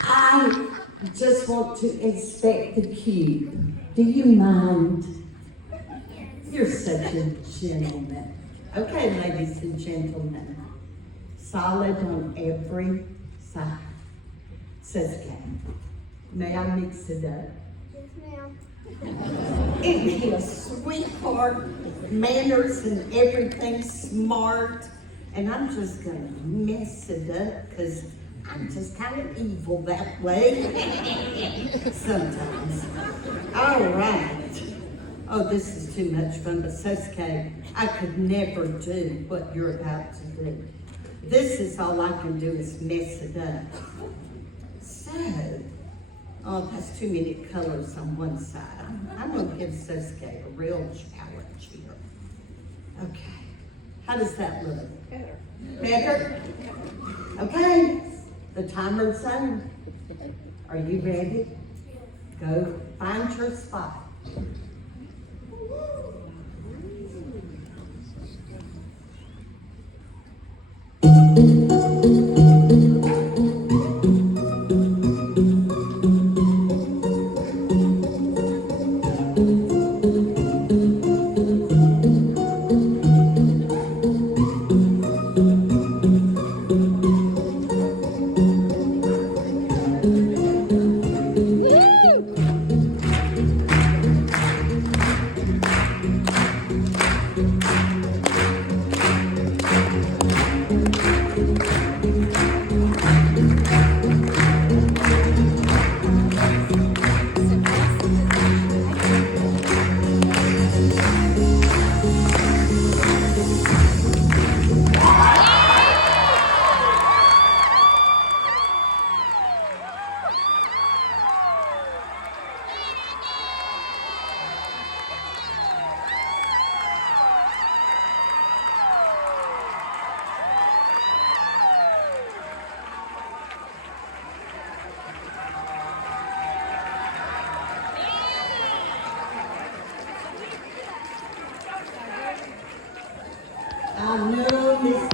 I just want to inspect the cube. Do you mind? You're such a gentleman. Okay, ladies and gentlemen. Solid on every side. Says Kate. May I mix it up? Yes, ma'am. Isn't he a sweetheart? Manners and everything, smart. And I'm just gonna mess it up because I'm just kind of evil that way. Sometimes. All right. Oh, this is too much fun, but says Kate, I could never do what you're about to do. This is all I can do is mess it up. So, oh, that's too many colors on one side. I'm gonna give Sasuke a real challenge here. Okay, how does that look? Better. Better? Okay, the timer's on. Are you ready? Go find your spot. I know Mrs.